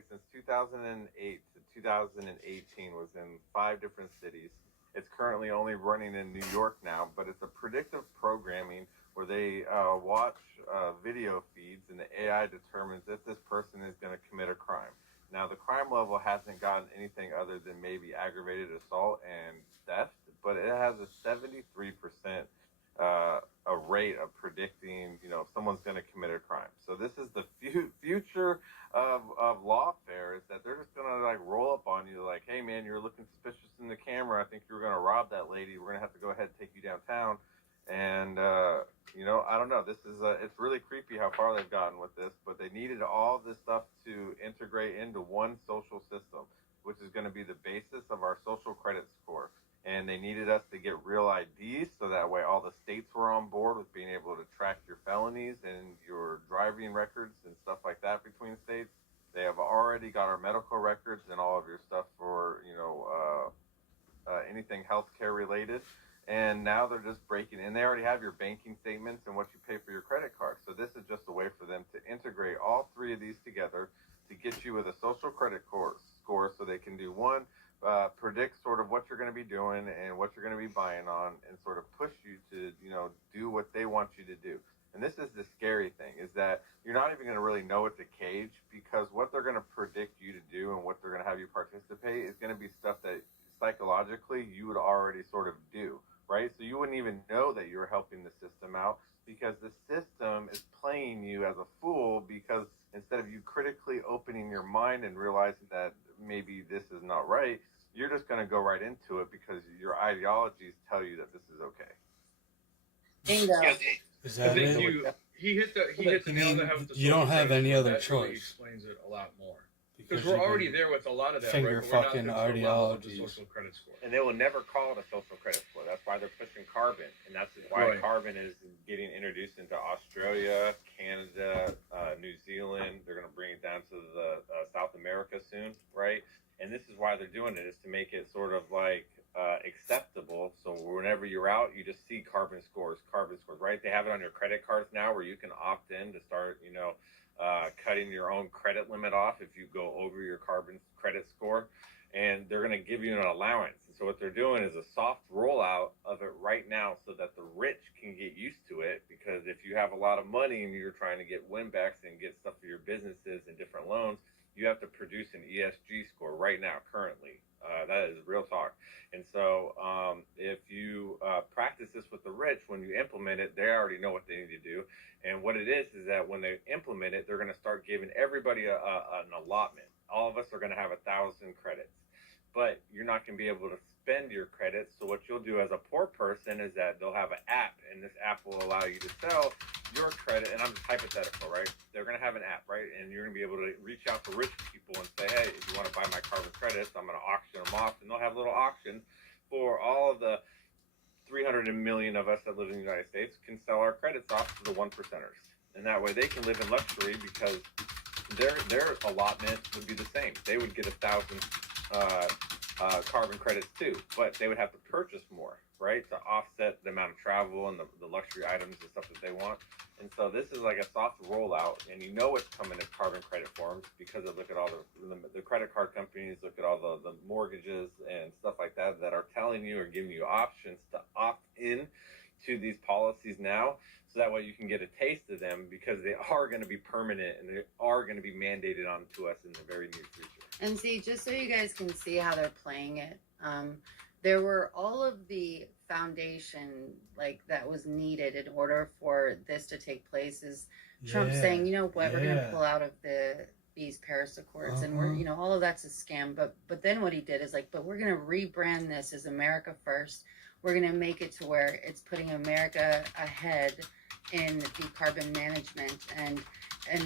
study since 2008 to 2018, was in 5 different cities. It's currently only running in New York now, but it's a predictive programming where they watch video feeds, and the AI determines if this person is going to commit a crime. Now, the crime level hasn't gotten anything other than maybe aggravated assault and theft, but it has a 73% a rate of predicting, if someone's going to commit a crime. So this is the future of lawfare, is that they're just going to like roll up on you like, hey man, you're looking suspicious in the camera. I think you were going to rob that lady. We're going to have to go ahead and take you downtown. And, I don't know. This is, it's really creepy how far they've gotten with this, but they needed all this stuff to integrate into one social system, which is going to be the basis of our social credit score. And they needed us to get real IDs, so that way all the states were on board with being able to track your felonies and your driving records and stuff like that between states. They have already got our medical records and all of your stuff for, anything healthcare related. And now they're just breaking in. They already have your banking statements and what you pay for your credit card. So this is just a way for them to integrate all three of these together to get you with a social credit score, so they can do one, predict sort of what you're going to be doing and what you're going to be buying on, and sort of push you to, do what they want you to do. And this is the scary thing, is that you're not even going to really know it's a cage, because what they're going to predict you to do and what they're going to have you participate is going to be stuff that psychologically you would already sort of do, right? So you wouldn't even know that you're helping the system out, because the system is playing you as a fool, because instead of you critically opening your mind and realizing that maybe this is not right, you're just going to go right into it because your ideologies tell you that this is okay. Bingo. Is that it? He hit the nail on the head with the You don't have any other that really choice. explains it a lot more. Because we're already there with a lot of that, finger right? But we're not fucking there to the level of the ideologies. social credit score. And they will never call it a social credit score. That's why they're pushing carbon. And that's why Right. carbon is getting introduced into Australia, Canada, New Zealand. They're going to bring it down to the South America soon, right? And this is why they're doing it, is to make it sort of like acceptable. So whenever you're out, you just see carbon scores, right? They have it on your credit cards now, where you can opt in to start, cutting your own credit limit off if you go over your carbon credit score. And they're going to give you an allowance. And so what they're doing is a soft rollout of it right now, so that the rich can get used to it. Because if you have a lot of money and you're trying to get win-backs and get stuff for your businesses and different loans, you have to produce an ESG score right now, currently. That is real talk. And so if you practice this with the rich, when you implement it, they already know what they need to do. And what it is that when they implement it, they're going to start giving everybody an allotment. All of us are going to have 1,000 credits, but you're not going to be able to spend your credits. So what you'll do as a poor person is that they'll have an app, and this app will allow you to sell your credit. And I'm just hypothetical, right? They're going to have an app, right? And you're going to be able to reach out to rich people and say, hey, if you want to buy my carbon credits, I'm going to auction them off. And they'll have little auctions for all of the 300 million of us that live in the United States can sell our credits off to the 1%ers. And that way they can live in luxury, because their allotment would be the same. They would get 1,000 carbon credits too, but they would have to purchase more, right, to offset the amount of travel and the luxury items and stuff that they want. And so this is like a soft rollout, and you know it's coming in carbon credit forms, because of look at all the credit card companies, look at all the mortgages and stuff like that are telling you or giving you options to opt in to these policies now, so that way you can get a taste of them, because they are going to be permanent and they are going to be mandated onto us in the very near future. And see, just so you guys can see how they're playing it, there were all of the foundation that was needed in order for this to take place. Is Trump saying, you know what, we're going to pull out of these Paris Accords, and we're, all of that's a scam. But then what he did is but we're going to rebrand this as America First. We're going to make it to where it's putting America ahead in the carbon management, and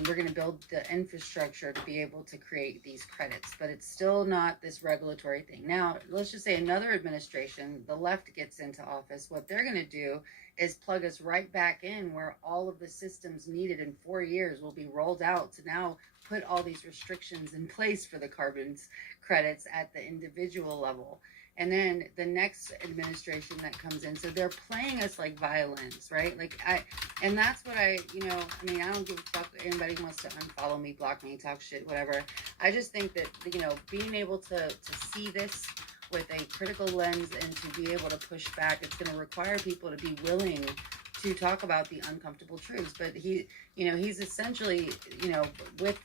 we're going to build the infrastructure to be able to create these credits. But it's still not this regulatory thing. Now, let's just say another administration, the left, gets into office. What they're going to do is plug us right back in where all of the systems needed in 4 years will be rolled out to now put all these restrictions in place for the carbon credits at the individual level. and then the next administration that comes in. So they're playing us like violins, right? And that's what I mean, I don't give a fuck. Anybody wants to unfollow me, block me, talk shit, whatever. I just think that, being able to see this with a critical lens and to be able to push back, it's going to require people to be willing to talk about the uncomfortable truths. But he's essentially, with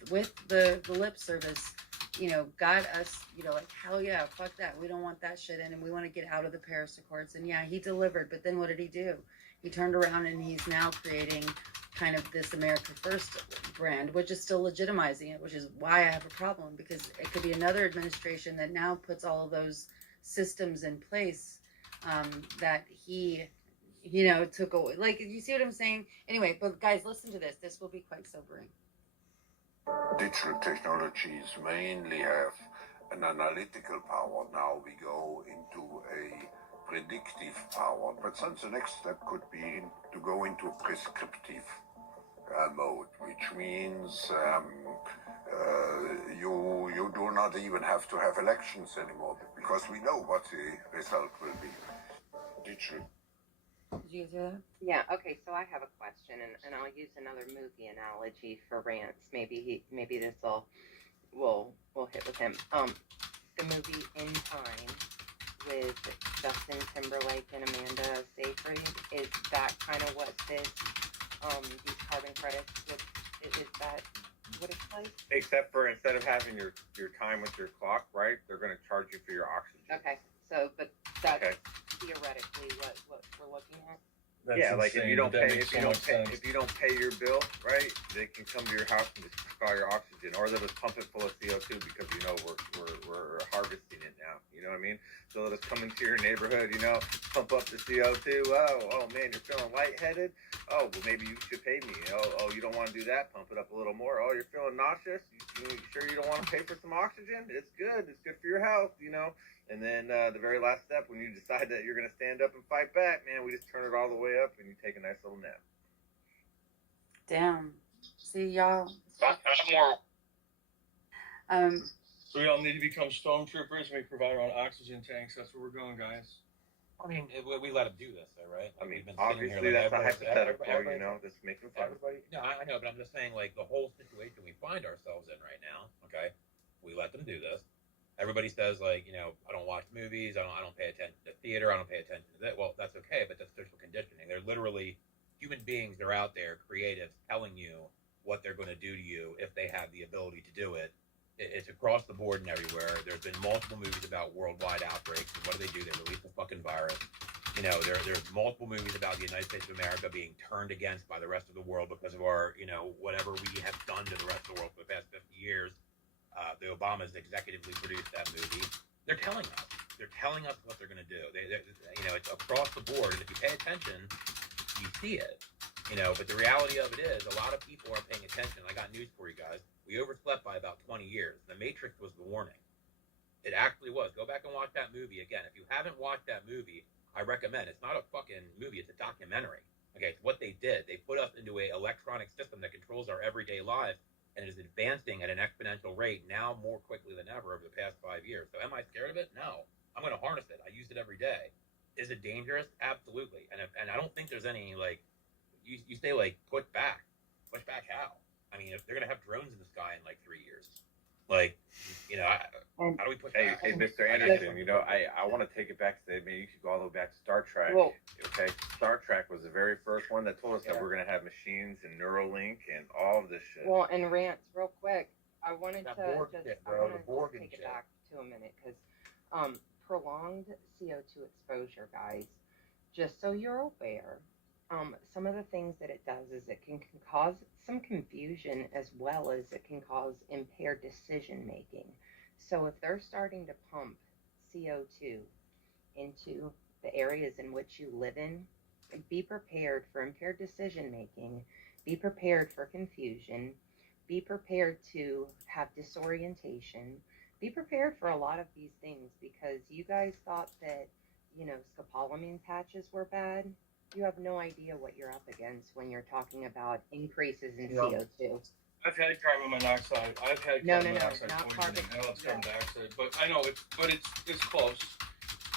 the lip service, got us, like, hell yeah, fuck that. We don't want that shit in, and we want to get out of the Paris Accords. And yeah, he delivered. But then what did he do? He turned around and he's now creating kind of this America First brand, which is still legitimizing it, which is why I have a problem, because it could be another administration that now puts all of those systems in place that he took away. Like, you see what I'm saying? Anyway, but guys, listen to this. This will be quite sobering. Digital technologies mainly have an analytical power. Now we go into a predictive power. But then the next step could be to go into prescriptive mode, which means you do not even have to have elections anymore, because we know what the result will be. Digital. Did you guys hear that? Yeah, okay, so I have a question, and I'll use another movie analogy for Rance. Maybe this will hit with him. The movie In Time with Justin Timberlake and Amanda Seyfried, is that kind of what these carbon credits is that what it's like? Except for, instead of having your time with your clock, right, they're going to charge you for your oxygen. Okay, so but that's theoretically what we're looking at. That's yeah, like insane, if you don't if you don't pay your bill, right, they can come to your house and just suck all your oxygen, or they'll just pump it full of CO2 because we're harvesting it now. You know what I mean? So they'll just come into your neighborhood, pump up the CO2. Oh man, you're feeling lightheaded. Oh, well, maybe you should pay me. Oh, you don't want to do that? Pump it up a little more. Oh, you're feeling nauseous. You sure you don't want to pay for some oxygen? It's good. It's good for your health. And then the very last step, when you decide that you're going to stand up and fight back, man, we just turn it all the way up and you take a nice little nap. Damn. See, y'all. That's more. So we all need to become stormtroopers, and we provide our own oxygen tanks. That's where we're going, guys. I mean, we let them do this, though, right? I mean, We've been sitting obviously here, that's a hypothetical, just making fun. Everybody, no, I know, but I'm just saying, like, the whole situation we find ourselves in right now, okay? We let them do this. Everybody says, like, I don't watch movies, I don't pay attention to theater, I don't pay attention to that. Well, that's okay, but that's social conditioning. They're literally human beings that are out there, creatives, telling you what they're going to do to you if they have the ability to do it. It's across the board and everywhere. There's been multiple movies about worldwide outbreaks, and what do? They release a fucking virus. There's multiple movies about the United States of America being turned against by the rest of the world because of our, whatever we have done to the rest of the world for the past 50 years. The Obamas executively produced that movie. They're telling us what they're going to do. It's across the board, and if you pay attention, you see it. But the reality of it is, a lot of people are paying attention. I got news for you guys. We overslept by about 20 years. The Matrix was the warning. It actually was. Go back and watch that movie again. If you haven't watched that movie, I recommend. It's not a fucking movie. It's a documentary. Okay, it's what they did. They put us into an electronic system that controls our everyday lives, and is advancing at an exponential rate now more quickly than ever over the past 5 years. So am I scared of it? No. I'm going to harness it. I use it every day. Is it dangerous? Absolutely. And I don't think there's any, like, you say, like, push back how? I mean, if they're going to have drones in the sky in, like, 3 years, like, how do we push back? Hey, Mr. Anderson, I want to take it back to, maybe you could go all the way back to Star Trek. Well, okay, Star Trek was the very first one that told us that we're going to have machines and Neuralink and all of this shit. well, and Rance, real quick, I wanted That to Borg just shit, I bro, wanted the Borg to and take it shit. back to a minute, because prolonged CO2 exposure, guys, just so you're aware, some of the things that it does is it can cause some confusion, as well as it can cause impaired decision making. So if they're starting to pump CO2 into the areas in which you live in, be prepared for impaired decision making, be prepared for confusion, be prepared to have disorientation, be prepared for a lot of these things, because you guys thought that, scopolamine patches were bad. You have no idea what you're up against when you're talking about increases in CO2. I've had carbon monoxide. I've had No, carbon no, monoxide not poisoning. carbon- I love carbon no. dioxide, but I know it's close.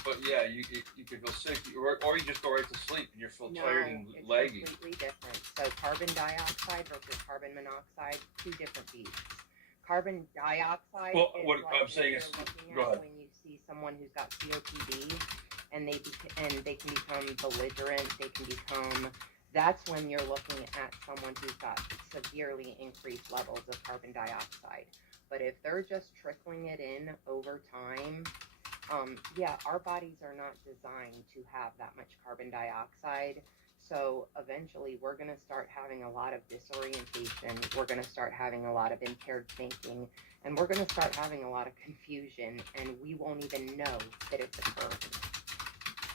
But yeah, you can feel sick, or you just go right to sleep and you feel tired and it's leggy. completely different. So carbon dioxide versus carbon monoxide, two different beasts. Carbon dioxide Well, is what like I'm saying is, looking go at ahead. when you see someone who's got COPD and they can become belligerent, they can become. That's when you're looking at someone who's got severely increased levels of carbon dioxide. But if they're just trickling it in over time, yeah, our bodies are not designed to have that much carbon dioxide. So eventually we're going to start having a lot of disorientation. We're going to start having a lot of impaired thinking, and we're going to start having a lot of confusion, and we won't even know that it's occurring.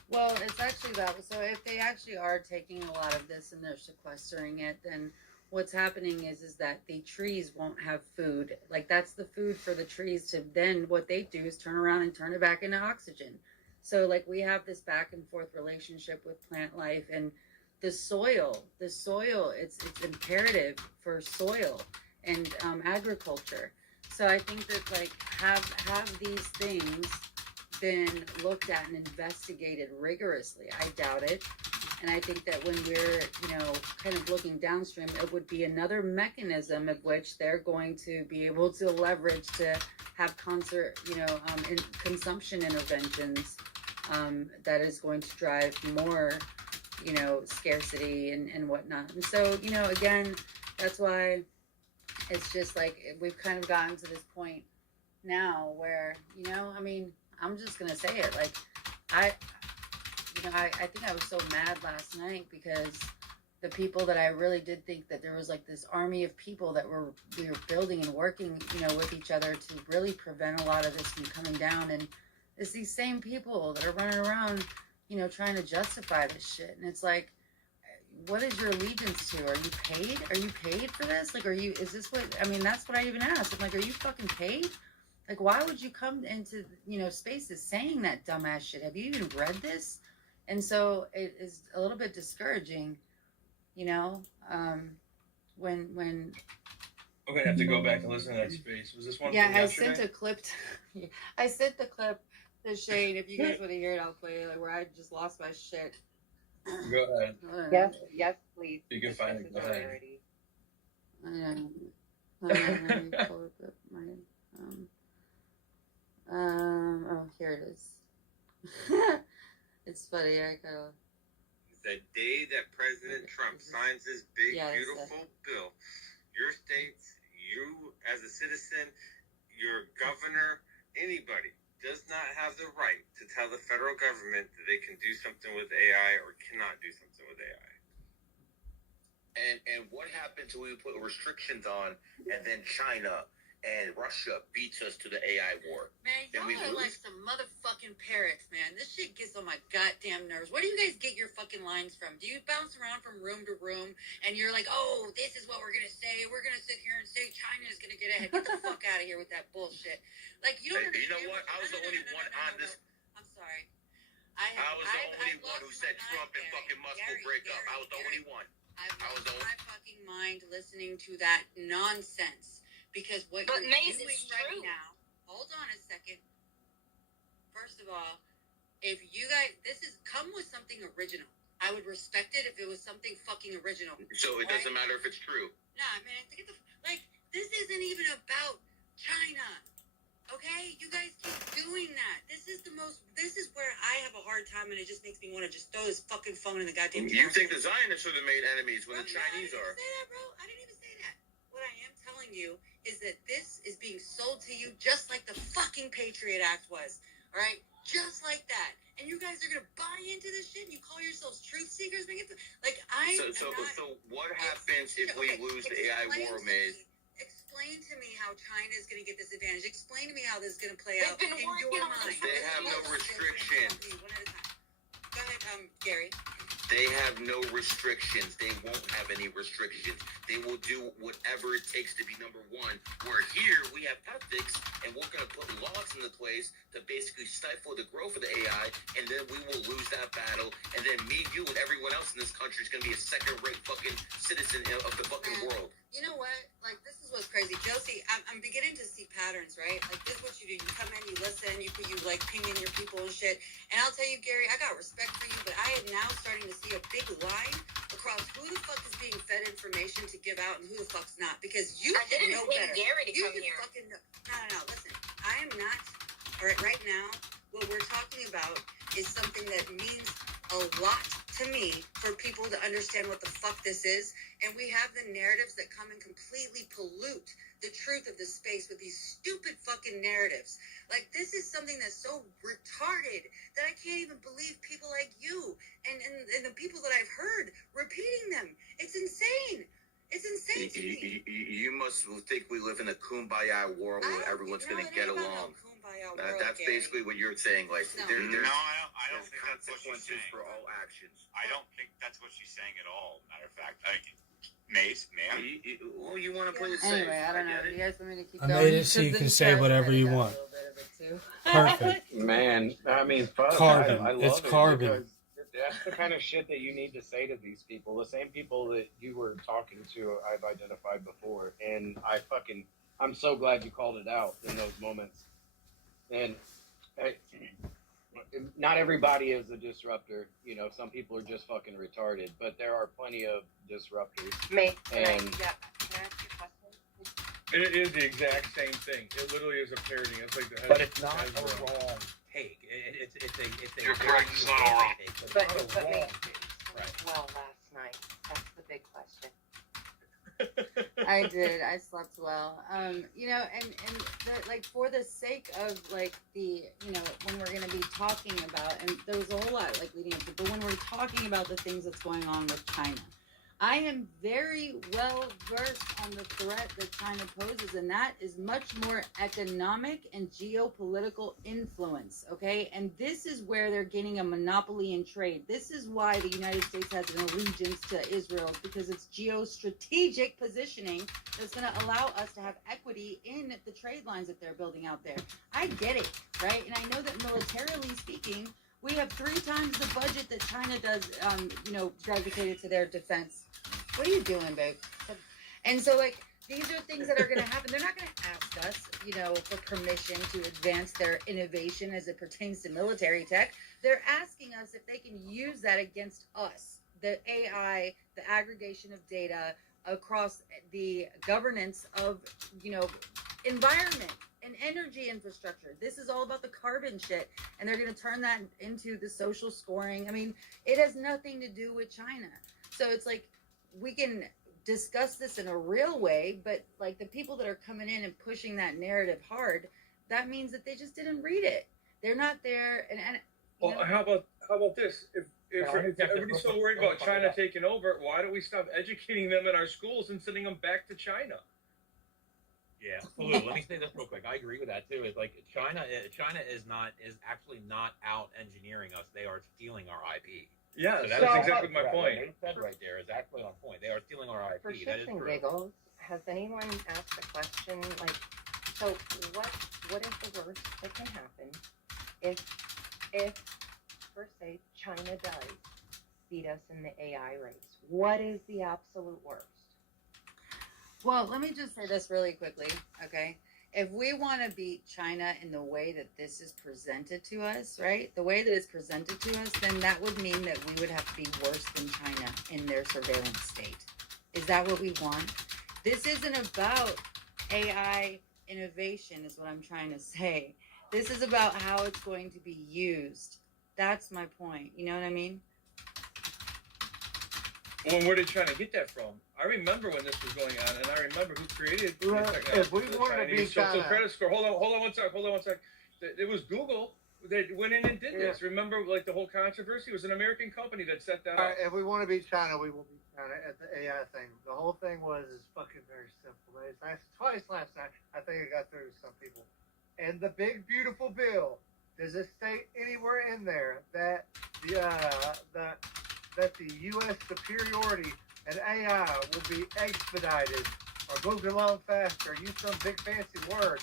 Well, it's actually that. So if they actually are taking a lot of this and they're sequestering it, then what's happening is that the trees won't have food. Like that's the food for the trees to then what they do is turn around and turn it back into oxygen. So like we have this back and forth relationship with plant life and the soil, it's imperative for soil and agriculture. So I think that like have these things been looked at and investigated rigorously? I doubt it. And I think that when we're, kind of looking downstream, it would be another mechanism of which they're going to be able to leverage to have consumption interventions that is going to drive more, scarcity and whatnot. And so, again, that's why it's just like we've kind of gotten to this point now where, I'm just gonna say it. Like, I think I was so mad last night because the people that I really did think that there was like this army of people that we were building and working, with each other to really prevent a lot of this from coming down. And it's these same people that are running around, trying to justify this shit. And it's like, what is your allegiance to? Are you paid? Are you paid for this? Like, is this what, that's what I even asked. I'm like, are you fucking paid? Like, why would you come into, spaces saying that dumbass shit? Have you even read this? And so it is a little bit discouraging, when I'm gonna have to go back and listen to that space. Was this one? Yeah, from I yesterday? sent a clip. I sent the clip to Shane. If you guys want to hear it, I'll play it. Like where I just lost my shit. Go ahead. Yes, please. You can find it. Go ahead. Let me pull up my. Oh, here it is. It's funny. I gotta. The day that President Trump signs this big, beautiful bill, your states, you as a citizen, your governor, anybody does not have the right to tell the federal government that they can do something with AI or cannot do something with AI. And what happens when we put restrictions on, and then China and Russia beats us to the AI war? Man, y'all are like some motherfucking parrots, man. This shit gets on my goddamn nerves. Where do you guys get your fucking lines from? Do you bounce around from room to room and you're like, oh, this is what we're gonna say. We're gonna sit here and say China's gonna get ahead. Get the fuck out of here with that bullshit. Like, you don't understand. You know what? I was the only one on this. I'm sorry. I was the only one who said Trump and fucking Musk will break up. I was the only one. I've lost my fucking mind listening to that nonsense. Because what you're doing right now, hold on a second. First of all, if you guys, come with something original. I would respect it if it was something fucking original. So it doesn't matter if it's true. Nah, man, this isn't even about China. Okay? You guys keep doing that. This is where I have a hard time and it just makes me want to just throw this fucking phone in the goddamn You think the Zionists are the main enemies when the Chinese are? I didn't even say that, bro. I didn't even say that. What I am telling you is that this is being sold to you just like the fucking Patriot Act was. All right? Just like that. And you guys are going to buy into this shit and you call yourselves truth seekers? So what happens if we lose the AI war, Maze? Explain to me how China is going to get this advantage. Explain to me how this is going to play out in your mind. They have no restrictions. One at a time. Go ahead, Gary. They have no restrictions. They won't have any restrictions. They will do whatever it takes to be number one. Where here we have ethics, and we're going to put laws into place to basically stifle the growth of the AI, and then we will lose that battle. And then me, you, and everyone else in this country is going to be a second-rate fucking citizen of the fucking world. You know what? like, this is what's crazy. Josie, I'm beginning to see patterns, right? Like, this is what you do. You come in, you listen, you like, ping in your people and shit. And I'll tell you, Gary, I got respect for you, but I am now starting to see a big line across who the fuck is being fed information to give out and who the fuck's not. Because you should know better. Gary to You come should here. fucking know. No. Listen, I am not, all right now, what we're talking about is something that means a lot to me for people to understand what the fuck this is. And we have the narratives that come and completely pollute the truth of the space with these stupid fucking narratives. Like, this is something that's so retarded that I can't even believe people like you and the people that I've heard repeating them. It's insane. It's insane to me. You must think we live in a kumbaya world where everyone's going to get along. That's basically what you're saying. Like, No. there's I don't think that's what she's consequences saying. for all actions. I don't think that's what she's saying at all. Matter of fact, Mace, ma'am. Well, you want to play it safe. Anyway, I don't know. get Do it. you guys want me to keep I going? made it so you can say whatever you want. Perfect. Man, I mean, fuck, Carbon. I love It's it carbon. because that's the kind of shit that you need to say to these people. The same people that you were talking to, I've identified before, and I'm so glad you called it out in those moments. And not everybody is a disruptor. You know, some people are just fucking retarded, but there are plenty of disruptors. Can I And- ask you a question? And it is the exact same thing. It literally is a parody. It's like the But it's not a wrong take. It's a You're very correct, it's not all wrong. take, but But it's not a wrong Mace take. Right. well last night. That's the big question. I did. I slept well. You know, and like, for the sake of, like, the, you know, when we're gonna be talking about, and there was a whole lot like leading up to, but when we're talking about the things that's going on with China, I am very well versed on the threat that China poses, and that is much more economic and geopolitical influence, okay? And this is where they're gaining a monopoly in trade. This is why the United States has an allegiance to Israel, because it's geostrategic positioning that's going to allow us to have equity in the trade lines that they're building out there. I get it, right? And I know that militarily speaking, we have 3 times the budget that China does, you know, dedicated to their defense. What are you doing, babe? And so, like, these are things that are going to happen. They're not going to ask us, you know, for permission to advance their innovation as it pertains to military tech. They're asking us if they can use that against us. The AI, the aggregation of data across the governance of, you know, environment and energy infrastructure. This is all about the carbon shit, and they're going to turn that into the social scoring. I mean, it has nothing to do with China. So it's like, we can discuss this in a real way, but, like, the people that are coming in and pushing that narrative hard, that means that they just didn't read it. They're not there. And Well, know, how about this? If everybody's so worried about China taking over, why don't we stop educating them in our schools and sending them back to China? Yeah, absolutely. Let me say this real quick. I agree with that too. It's like China is actually not out engineering us. They are stealing our IP. Yeah, So that's exactly my What point. Nate said right there is actually on point. They are stealing our IP. For That is shits and true. giggles, has anyone asked the question, like, so what is the worst that can happen if per se, China does beat us in the AI race? What is the absolute worst? well, let me just say this really quickly, okay? If we want to beat China in the way that this is presented to us, right? The way that it's presented to us, then that would mean that we would have to be worse than China in their surveillance state. Is that what we want? This isn't about AI innovation, is what I'm trying to say. This is about how it's going to be used. That's my point. You know what I mean? Well, where did China get that from? I remember when this was going on, and I remember who created the Well, technology. if we the wanted to Chinese. beat So China- credit score. Hold on one sec. It was Google that went in and did this. Remember, like, the whole controversy? It was an American company that set that All up. right, if we want to beat China, we will beat China at the AI thing. The whole thing is fucking very simple. It's asked twice last night. I think it got through to some people. And the big beautiful bill, does it state anywhere in there that the U.S. superiority and AI will be expedited or moved along faster? Use some big fancy word,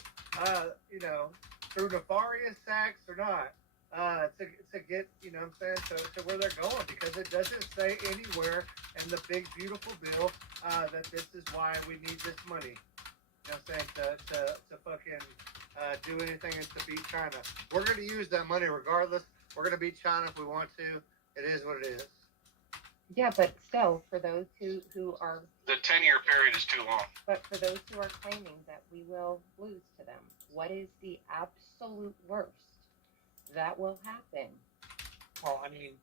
you know, through nefarious acts or not. to get, you know what I'm saying, to where they're going, because it doesn't say anywhere in the big beautiful bill that this is why we need this money. You know what I'm saying, to fucking do anything and to beat China. We're going to use that money regardless. We're going to beat China if we want to. It is what it is. Yeah, but still, for those who are... The 10-year period is too long. But for those who are claiming that we will lose to them, what is the absolute worst that will happen? Well, I mean,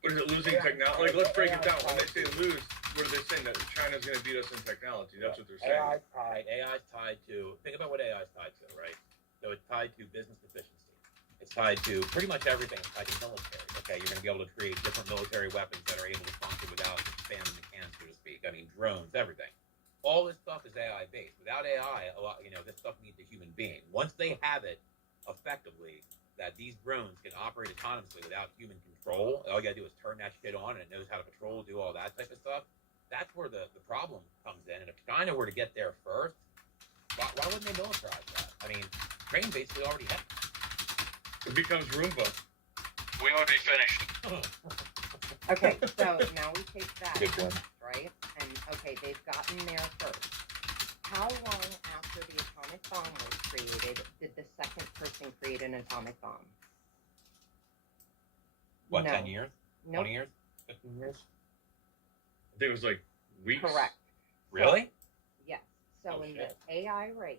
what is it, losing technology? Like, let's break it down. When they say lose, what are they saying? That China's going to beat us in technology. That's what they're saying. AI's tied to, think about what AI is tied to, right? So it's tied to business efficiency. It's tied to pretty much everything. It's tied to military. Okay, you're going to be able to create different military weapons that are able to function without spamming the can, so to speak. I mean, drones, everything. All this stuff is AI based. Without AI, this stuff needs a human being. Once they have it effectively, that these drones can operate autonomously without human control, all you got to do is turn that shit on and it knows how to patrol, do all that type of stuff. That's where the problem comes in. And if China were to get there first, why wouldn't they militarize that? I mean, Ukraine basically already has it. It becomes Roomba. We ought to be finished. Okay, so now we take that, right? And, okay, they've gotten there first. How long after the atomic bomb was created did the second person create an atomic bomb? What, No. 10 years? Nope. 20 years? 15 years? I think it was like weeks. Correct. Really? Yes. So Oh, in shit. the AI race,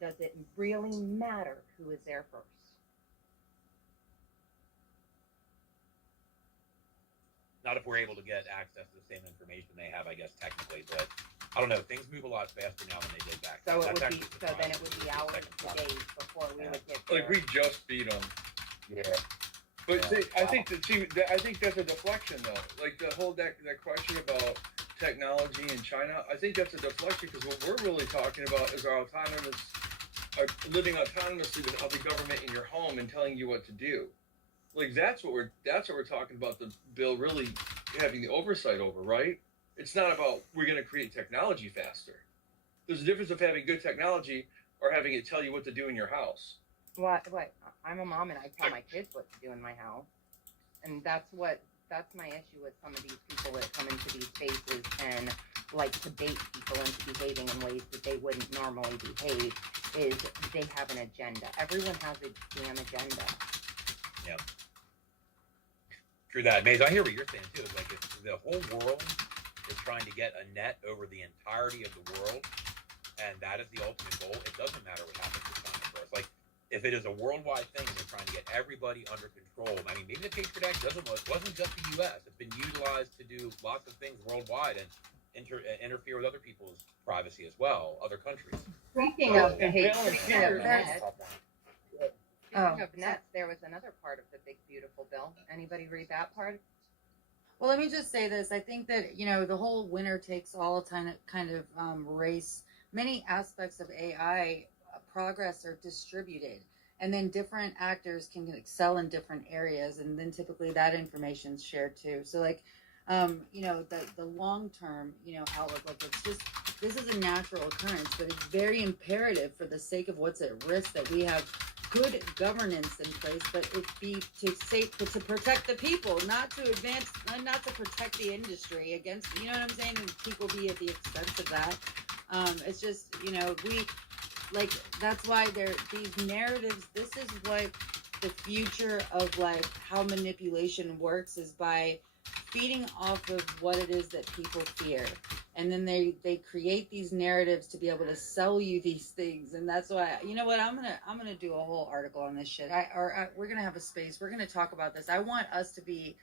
does it really matter who is there first? Not if we're able to get access to the same information they have, I guess, technically. But I don't know. Things move a lot faster now than they did back then. So it That's would be, actually so then it would be surprising. hours to days before we would get there. Like, we just beat them. Yeah. But Yeah. see, I think that's a deflection, though. Like, the whole that question about technology in China, I think that's a deflection, because what we're really talking about is our living autonomously without the government in your home and telling you what to do. Like, that's what we're talking about, the bill really having the oversight over, right? It's not about we're going to create technology faster. There's a difference of having good technology or having it tell you what to do in your house. What? I'm a mom and I tell my kids what to do in my house. And that's my issue with some of these people that come into these spaces and like to bait people into behaving in ways that they wouldn't normally behave, is they have an agenda. Everyone has a damn agenda. Yeah. True that. Maze, I hear what you're saying too. It's like if the whole world is trying to get a net over the entirety of the world, and that is the ultimate goal, it doesn't matter what happens to China first. Like, if it is a worldwide thing and they're trying to get everybody under control, I mean, maybe the Patriot Act wasn't just the U.S. It's been utilized to do lots of things worldwide and interfere with other people's privacy as well, other countries. Speaking of nets, there was another part of the big beautiful bill. Anybody read that part? Well, let me just say this. I think that, the whole winner takes all kind of race, many aspects of AI progress are distributed, and then different actors can excel in different areas, and then typically that information is shared too. So like, the long-term, outlook, like this is a natural occurrence, but it's very imperative for the sake of what's at risk that we have good governance in place, but it be to protect the people, not to protect the industry against, you know what I'm saying, and people be at the expense of that. It's just, that's why these narratives, this is what the future of like how manipulation works, is by feeding off of what it is that people fear, and then they create these narratives to be able to sell you these things. And that's why, you know what, I'm gonna do a whole article on this shit. We're gonna have a space, we're gonna talk about this. I want us to be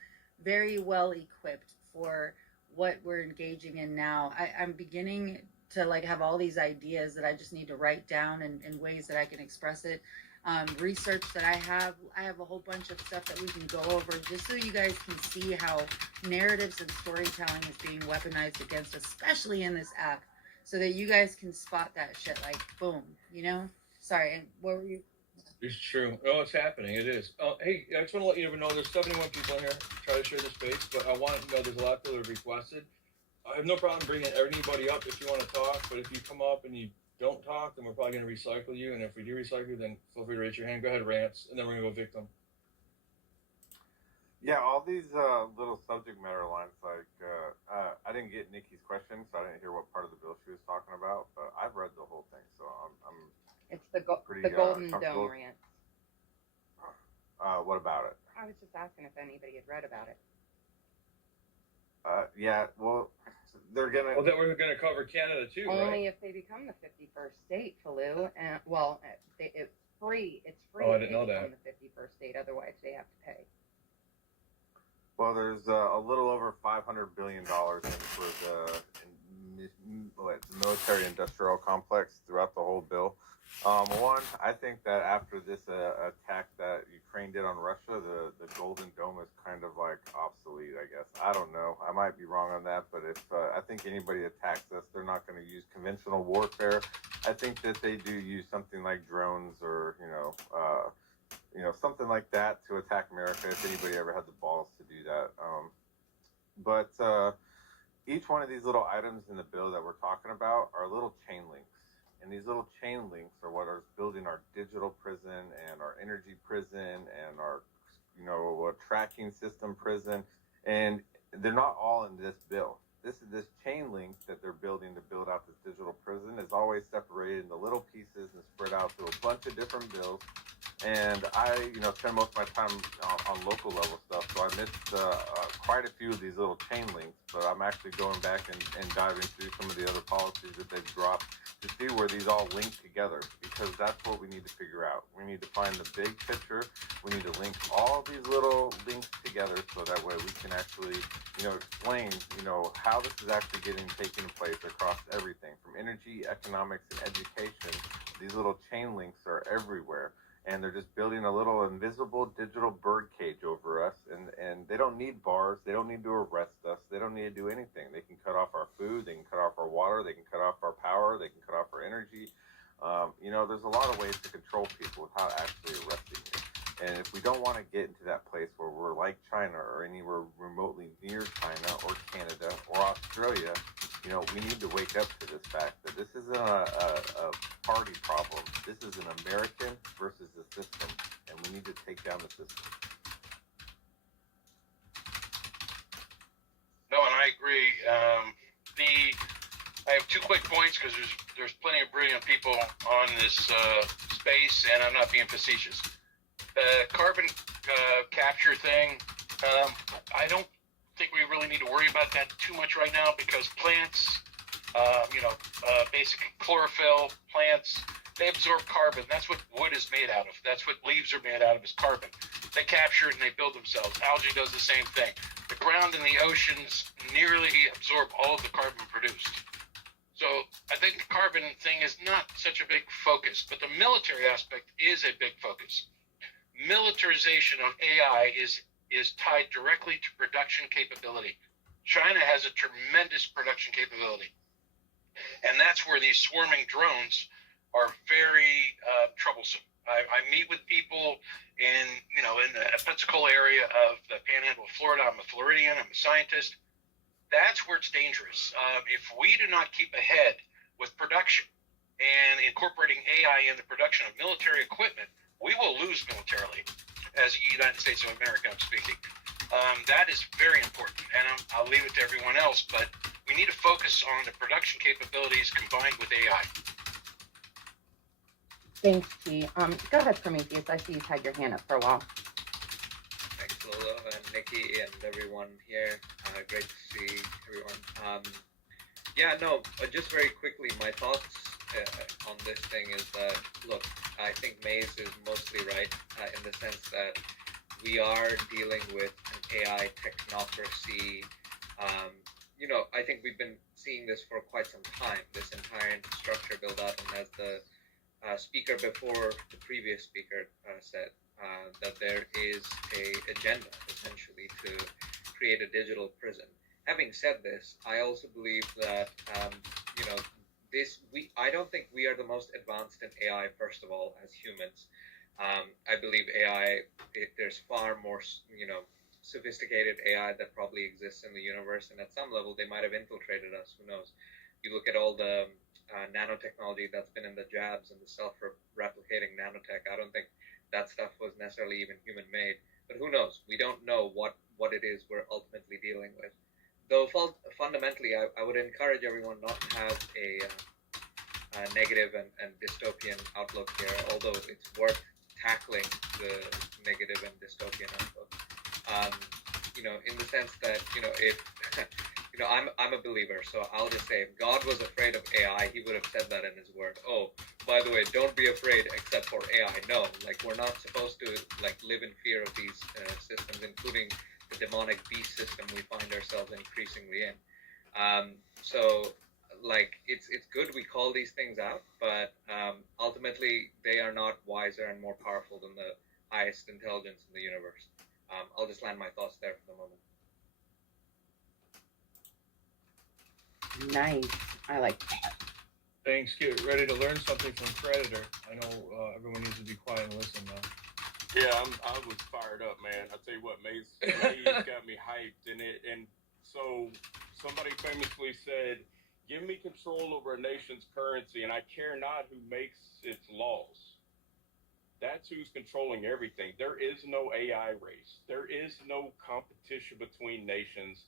very well equipped for what we're engaging in now. I'm beginning to like have all these ideas that I just need to write down in ways that I can express it. Research that I have a whole bunch of stuff that we can go over, just so you guys can see how narratives and storytelling is being weaponized against, especially in this app, so that you guys can spot that shit like boom, Sorry, and what were you? It's true. Oh, it's happening. It is. Hey, I just want to let you know there's 71 people in here. Try to share the space, but I want to know there's a lot of people that have requested. I have no problem bringing anybody up if you want to talk, but if you come up and you don't talk, then we're probably going to recycle you. And if we do recycle you, then feel free to raise your hand. Go ahead, Rants, and then we're going to go victim. Yeah, all these little subject matter lines, like, I didn't get Nikki's question, so I didn't hear what part of the bill she was talking about, but I've read the whole thing, so I'm It's the pretty Golden comfortable. Dome rant. What about it? I was just asking if anybody had read about it. Yeah, well, they're gonna. Well, then we're going to cover Canada too, Only right? if they become the 51st state, Falou. And it's free. It's free Oh, I if didn't know they that. become the 51st state. Otherwise, they have to pay. Well, there's a little over $500 billion in for the military-industrial complex throughout the whole bill. One, I think that after this attack that Ukraine did on Russia, the Golden Dome is kind of like obsolete, I guess. I don't know. I might be wrong on that, but if I think anybody attacks us, they're not going to use conventional warfare. I think that they do use something like drones or, something like that to attack America if anybody ever had the balls to do that. But each one of these little items in the bill that we're talking about are little chain links. And these little chain links are what are building our digital prison and our energy prison and our, tracking system prison. And they're not all in this bill. This chain link that they're building to build out this digital prison is always separated into little pieces and spread out through a bunch of different bills. And I, spend most of my time on local level stuff, so I missed quite a few of these little chain links, but I'm actually going back and diving through some of the other policies that they've dropped to see where these all link together, because that's what we need to figure out. We need to find the big picture. We need to link all these little links together so that way we can actually, explain, how this is actually taking place across everything from energy, economics, and education. These little chain links are everywhere. And they're just building a little invisible digital birdcage over us. And they don't need bars. They don't need to arrest us. They don't need to do anything. They can cut off our food. They can cut off our water. They can cut off our power. They can cut off our energy. There's a lot of ways to control people without actually arresting you. And if we don't want to get into that place where we're like China or anywhere remotely near China or Canada or Australia, we need to wake up to this fact that this isn't a party problem. This is an American versus the system, and we need to take down the system. No, and I agree. I have 2 quick points because there's plenty of brilliant people on this space, and I'm not being facetious. The carbon capture thing, I don't think we really need to worry about that too much right now because plants, basic chlorophyll plants, they absorb carbon. That's what wood is made out of. That's what leaves are made out of is carbon. They capture it and they build themselves. Algae does the same thing. The ground and the oceans nearly absorb all of the carbon produced. So I think the carbon thing is not such a big focus, but the military aspect is a big focus. Militarization of AI is tied directly to production capability. China has a tremendous production capability. And that's where these swarming drones are very troublesome. I meet with people in the Pensacola area of the Panhandle of Florida. I'm a Floridian. I'm a scientist. That's where it's dangerous. If we do not keep ahead with production and incorporating AI in the production of military equipment, we will lose militarily. As the United States of America, I'm speaking. That is very important, and I'll leave it to everyone else, but we need to focus on the production capabilities combined with AI. Thanks, T. Go ahead, Prometheus. I see you've had your hand up for a while. Thanks, Lolo and Nikki and everyone here. Great to see everyone. Just very quickly, my thoughts on this thing is that, look, I think Maze is mostly right in the sense that we are dealing with an AI technocracy. I think we've been seeing this for quite some time, this entire infrastructure build out, and as the speaker before the previous speaker said, that there is a agenda essentially to create a digital prison. Having said this, I also believe that I don't think we are the most advanced in AI. First of all, as humans, I believe AI. There's far more sophisticated AI that probably exists in the universe, and at some level they might have infiltrated us. Who knows? You look at all the nanotechnology that's been in the jabs and the self-replicating nanotech. I don't think that stuff was necessarily even human-made. But who knows? We don't know what it is we're ultimately dealing with. Though fundamentally, I would encourage everyone not to have a negative and dystopian outlook here, although it's worth tackling the negative and dystopian outlook. In the sense that, if, I'm a believer, so I'll just say, if God was afraid of AI, he would have said that in his word. Oh, by the way, don't be afraid except for AI. No, we're not supposed to, live in fear of these systems, including the demonic beast system we find ourselves increasingly in. It's good we call these things out, but ultimately they are not wiser and more powerful than the highest intelligence in the universe. I'll just land my thoughts there for the moment. Nice. I like that. Thanks. Get ready to learn something from Predator. I know everyone needs to be quiet and listen now. Yeah, I was fired up, man. I tell you what, Maze got me hyped in it. And so somebody famously said, "Give me control over a nation's currency, and I care not who makes its laws." That's who's controlling everything. There is no AI race. There is no competition between nations.